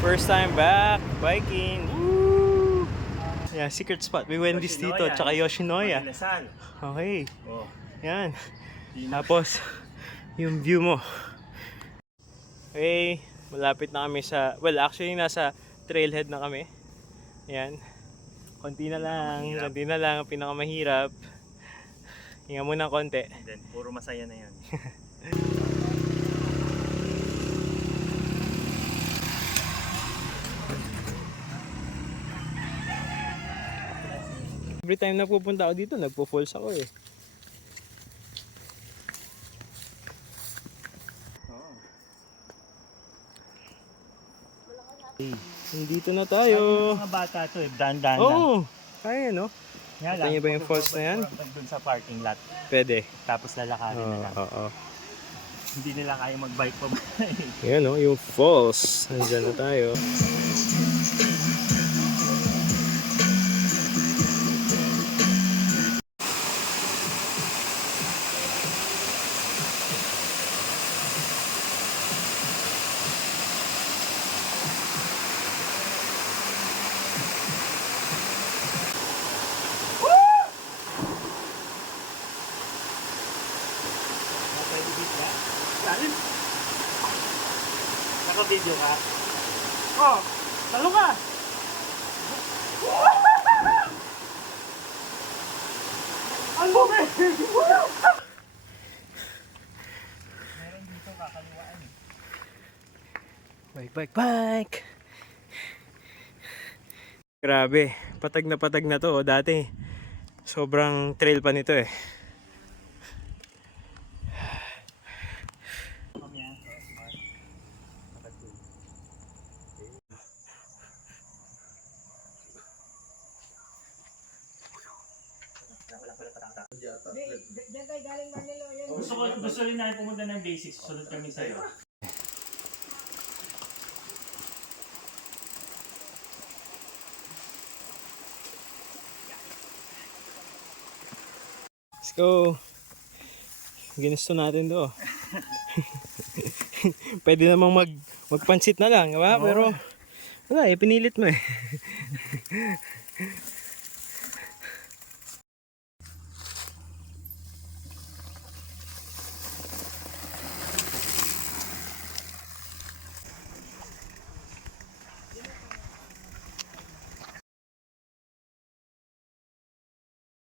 First time back, biking. Woo! Yeah, secret spot. We went this dito, tsaka Yoshinoya. Okay. Yan. Tapos, yung view mo. Okay, malapit na kami sa, well actually nasa trailhead na kami. Yan. Konti na lang ang pinakamahirap. Hinga muna konti. And then, puro masaya na yan. Every time na pupunta ako dito, nagpo-falls ako eh. Nandito na tayo. Mga bata to eh, dandan lang. Oo, kaya no? Kita niyo ba yung falls na yan? Doon sa parking lot. Pwede. Tapos lalakarin na lang. Oo. Hindi nila kaya mag-bike pa ba? Yan no, yung falls. Nandyan na tayo. Naka-video ka? Oh, talo ka! Ang bumi! Meron dito kakaliwaan eh. Bike! Grabe, patag na to. Dati, sobrang trail pa nito eh. Gusto rin namin pumunta ng basics. Susunod kami sa'yo. Let's go! Ginusto natin to. Pwede namang magpansit na lang, diba? Pero wala eh, pinilit mo eh.